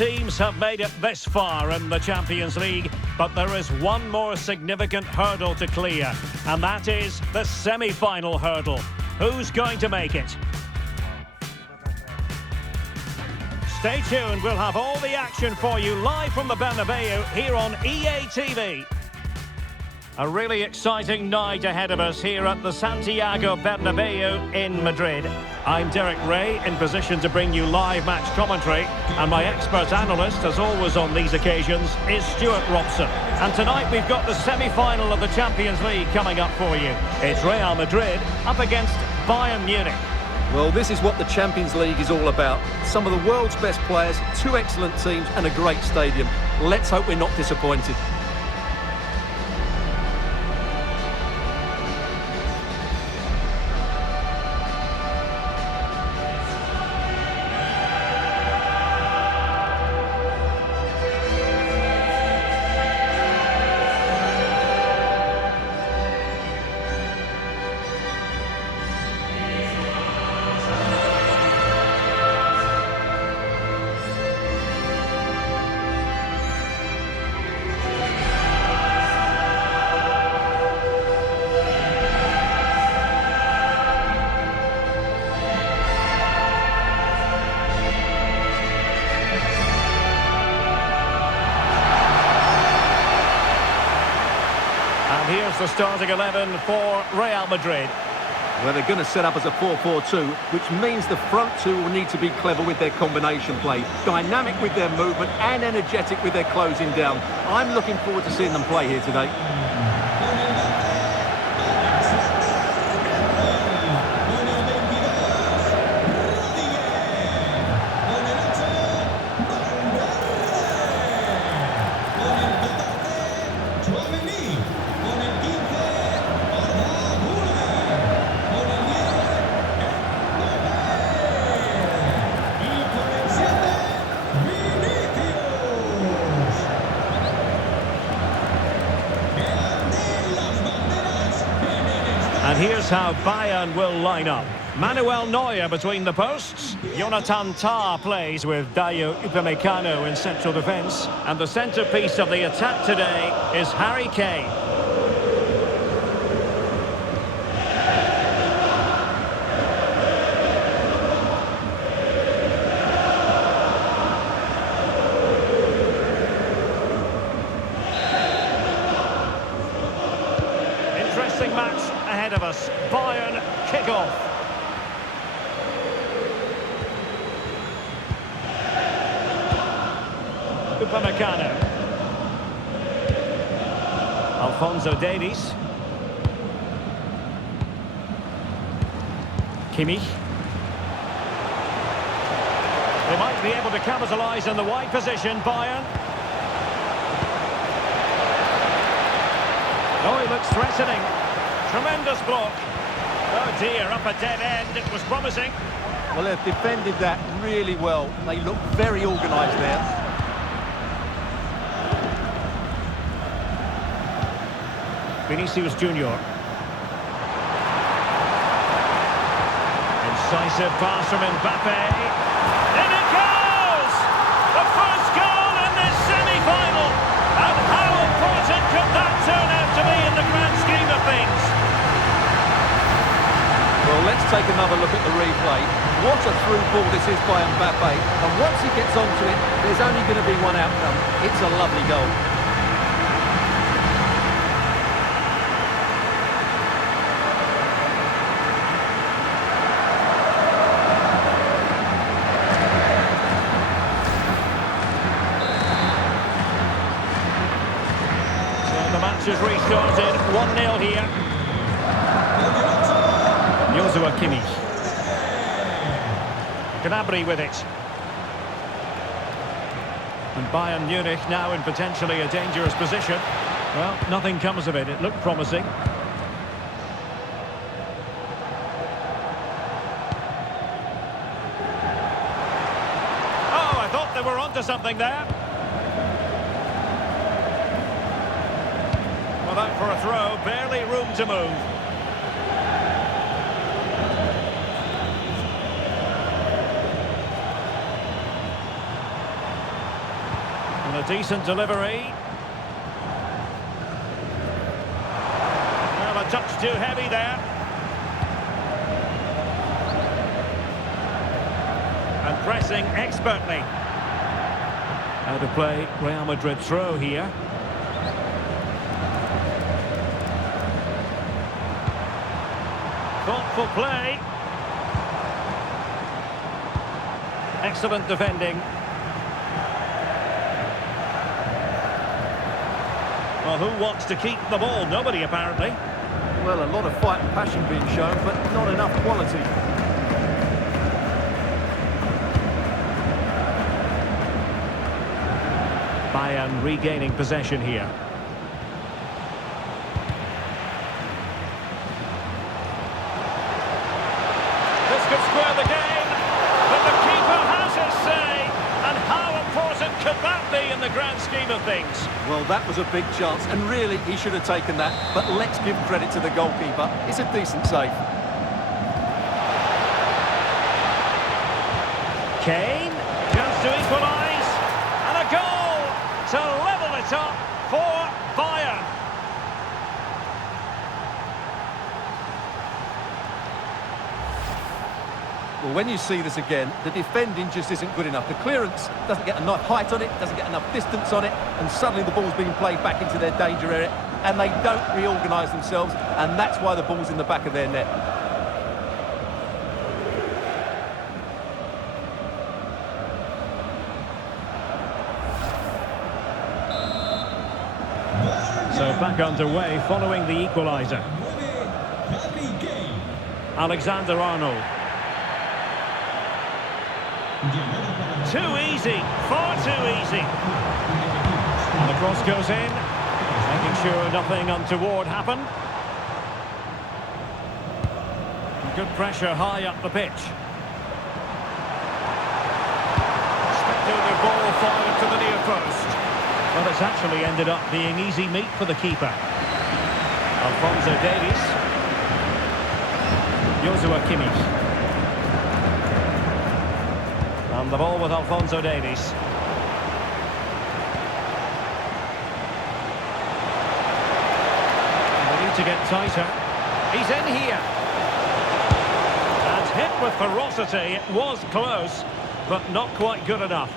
teams have made it this far in the Champions League, but there is one more significant hurdle to clear, and that is the semi-final hurdle. Who's going to make it? Stay tuned, we'll have all the action for you live from the Bernabeu here on EA TV. A really exciting night ahead of us here at the Santiago Bernabeu in Madrid. I'm Derek Ray, in position to bring you live match commentary, and my expert analyst, as always on these occasions, is Stuart Robson. And tonight we've got the semi-final of the Champions League coming up for you. It's Real Madrid up against Bayern Munich. Well, this is what the Champions League is all about. Some of the world's best players, two excellent teams and a great stadium. Let's hope we're not disappointed. Here's the starting 11 for Real Madrid. Well, they're going to set up as a 4-4-2, which means the front two will need to be clever with their combination play, dynamic with their movement and energetic with their closing down. I'm looking forward to seeing them play here today. And here's how Bayern will line up. Manuel Neuer between the posts. Jonathan Tah plays with Dayo Upamecano in central defence. And the centrepiece of the attack today is Harry Kane. Interesting match ahead of us. Bayern kick-off. Upamecano. Alphonso Davies. Kimmich. They might be able to capitalise in the wide position, Bayern. Oh, he looks threatening. Tremendous block. Oh dear, up a dead end. It was promising. Well, they've defended that really well. They look very organised there. Vinicius Junior. Incisive pass from Mbappe. In it goes! The first goal in this semi-final. And how important could that turn out to be in the grand scheme of things? Well, let's take another look at the replay. What a through ball this is by Mbappe. And once he gets onto it, there's only going to be one outcome. It's a lovely goal. So the match has restarted. 1-0 here. Joshua Kimmich. Gnabry with it. And Bayern Munich now in potentially a dangerous position. Well, nothing comes of it. It looked promising. Oh, I thought they were onto something there. Well, out for a throw. Barely room to move. And a decent delivery. Well, a touch too heavy there. And pressing expertly. Out of play, Real Madrid throw here. Thoughtful play. Excellent defending. Well, who wants to keep the ball? Nobody, apparently. Well, a lot of fight and passion being shown, but not enough quality. Bayern regaining possession here. This could square the game, but the keeper has his say. And how important could that be in the grand scheme of things? Well, that was a big chance, and really, he should have taken that. But let's give credit to the goalkeeper. It's a decent save. Kane, chance to equalise, and a goal to level it up for Bayern. Well, when you see this again, the defending just isn't good enough. The clearance doesn't get enough height on it, doesn't get enough distance on it, and suddenly the ball's being played back into their danger area, and they don't reorganise themselves, and that's why the ball's in the back of their net. So back underway following the equaliser. Alexander-Arnold. Too easy, far too easy. And the cross goes in, making sure nothing untoward happened. Good pressure high up the pitch. Spectator ball fired to the near post. Well, it's actually ended up being easy meat for the keeper. Alphonso Davies. Joshua Kimmich. And the ball with Alphonso Davies. And they need to get tighter. He's in here. And hit with ferocity. It was close, but not quite good enough.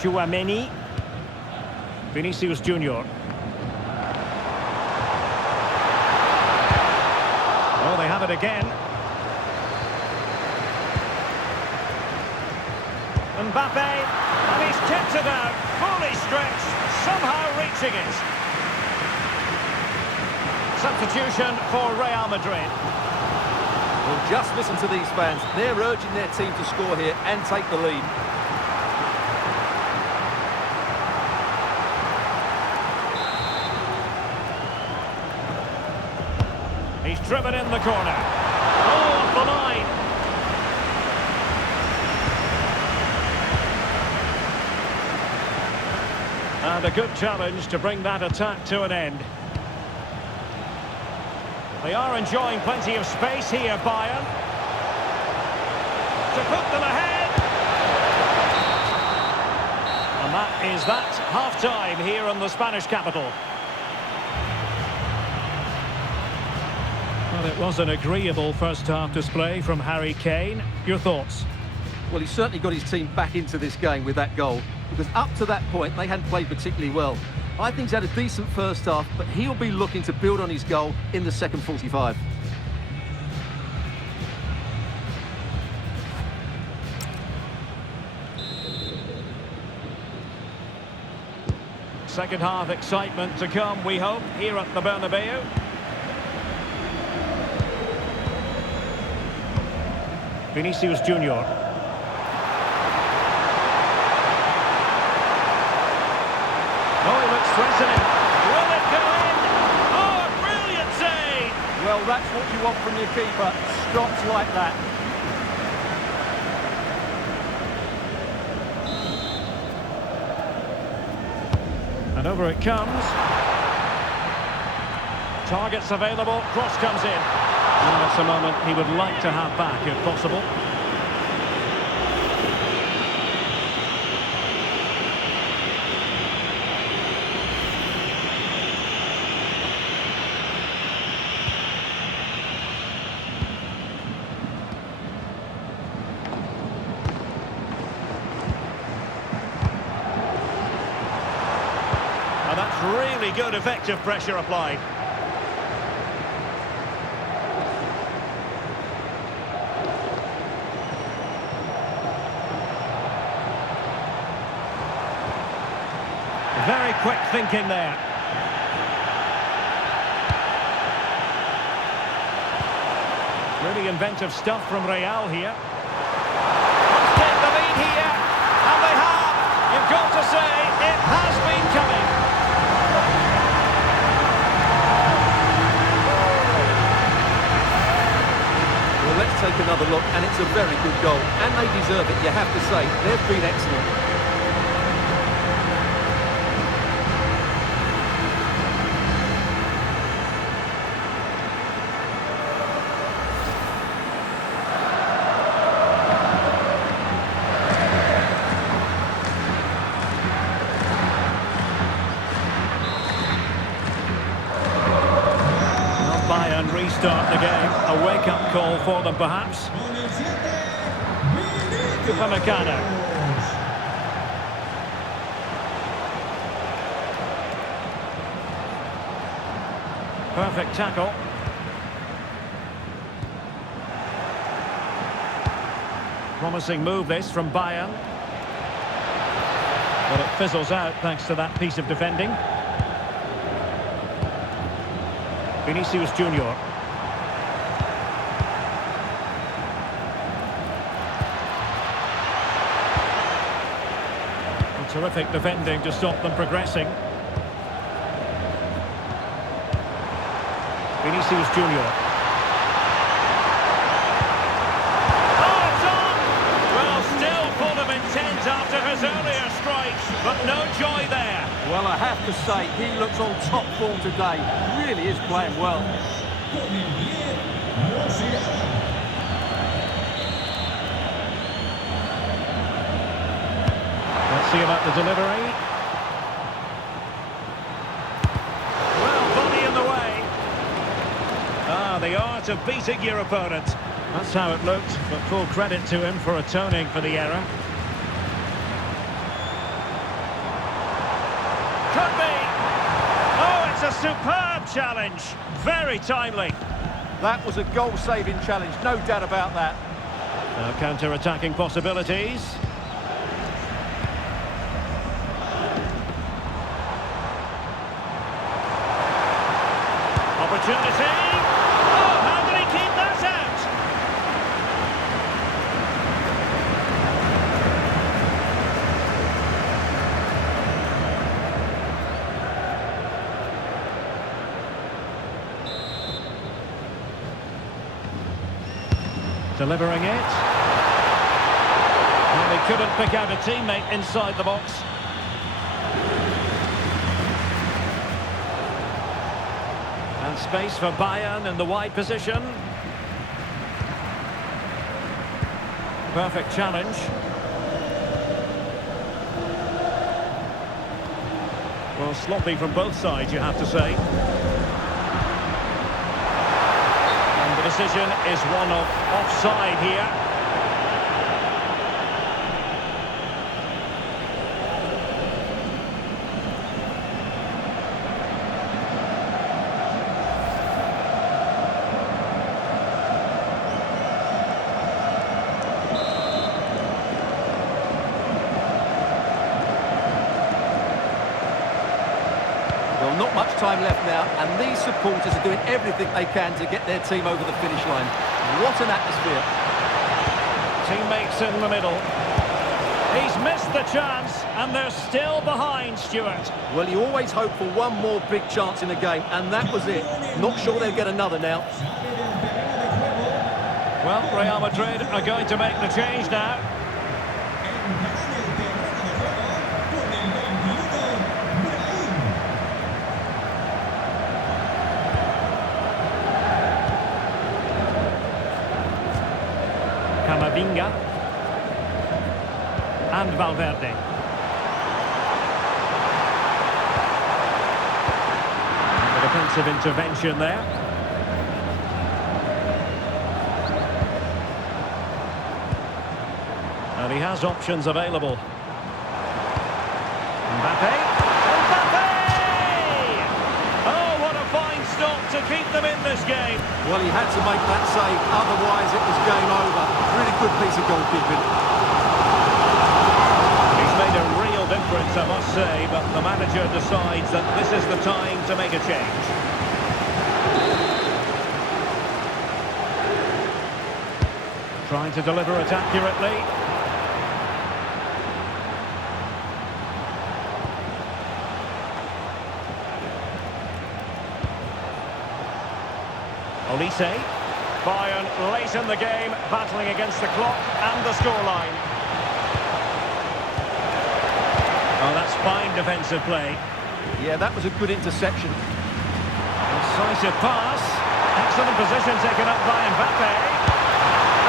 Chouameni. Vinicius Junior. Oh, they have it again. Mbappe, and he's kept it out, fully stretched, somehow reaching it. Substitution for Real Madrid. Well, just listen to these fans. They're urging their team to score here and take the lead. He's driven in the corner. Oh, off the line. And a good challenge to bring that attack to an end. They are enjoying plenty of space here, Bayern. To put them ahead. And that is that. Half-time here in the Spanish capital. Well, it was an agreeable first-half display from Harry Kane. Your thoughts? Well, he certainly got his team back into this game with that goal, because up to that point, they hadn't played particularly well. I think he's had a decent first half, but he'll be looking to build on his goal in the second 45. Second half excitement to come, we hope, here at the Bernabeu. Vinicius Junior. Oh, he looks threatening. Will it go in? Oh, a brilliant save! Well, that's what you want from your keeper. Stops like that. And over it comes. Targets available, cross comes in. And that's a moment he would like to have back if possible. And that's really good, effective pressure applied. Very quick thinking there. Really inventive stuff from Real here. Let's take the lead here, and they have. You've got to say, it has been coming. Well, let's take another look, and it's a very good goal. And they deserve it, you have to say. They've been excellent. Bayern restart the game. A wake-up call for them, perhaps. Upamecano. Perfect tackle. Promising move this from Bayern. But it fizzles out thanks to that piece of defending. Vinicius Junior. Terrific defending to stop them progressing. Vinicius Junior. Oh, it's on! Well, still full of intent after his earlier strikes, but no joy there. Well, I have to say, he looks on top form today. Really is playing well. Let's see about the delivery. Well, body in the way. Ah, the art of beating your opponent. That's how it looked, but full credit to him for atoning for the error. Could be. Oh, it's a superb challenge. Very timely. That was a goal-saving challenge, no doubt about that. Now counter-attacking possibilities. Opportunity. Oh, how did he keep that out? Delivering it. Well, he couldn't pick out a teammate inside the box. And space for Bayern in the wide position. Perfect challenge. Well, sloppy from both sides, you have to say. And the decision is one of offside here. Well, not much time left now, and these supporters are doing everything they can to get their team over the finish line. What an atmosphere. Teammates in the middle. He's missed the chance, and they're still behind, Stuart. Well, you always hope for one more big chance in the game, and that was it. Not sure they'll get another now. Well, Real Madrid are going to make the change now. Camavinga. And Valverde. The defensive intervention there. And he has options available. Mbappe. Mbappe! Oh, what a fine stop to keep them in this game. Well, he had to make that save, otherwise it was game over. Really good piece of goalkeeping. He's made a real difference, I must say, but the manager decides that this is the time to make a change. Trying to deliver it accurately. Olise. Bayern late in the game, battling against the clock and the scoreline. Oh, that's fine defensive play. Yeah, that was a good interception. Incisive pass. Excellent position taken up by Mbappe.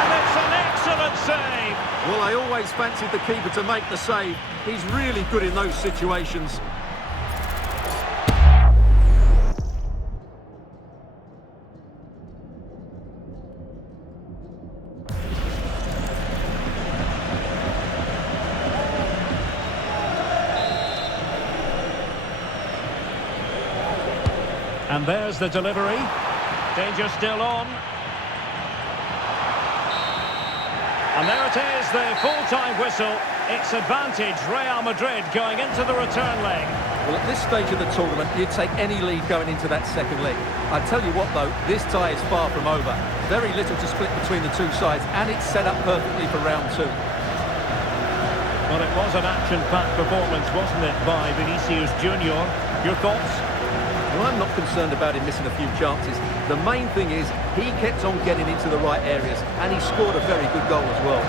And it's an excellent save. Well, I always fancied the keeper to make the save. He's really good in those situations. And there's the delivery. Danger still on. And there it is, the full-time whistle. It's advantage Real Madrid going into the return leg. Well, at this stage of the tournament, you'd take any lead going into that second leg. I tell you what, though, this tie is far from over. Very little to split between the two sides, and it's set up perfectly for round two. Well, it was an action-packed performance, wasn't it, by Vinicius Junior? Your thoughts? Well, I'm not concerned about him missing a few chances. The main thing is he kept on getting into the right areas, and he scored a very good goal as well.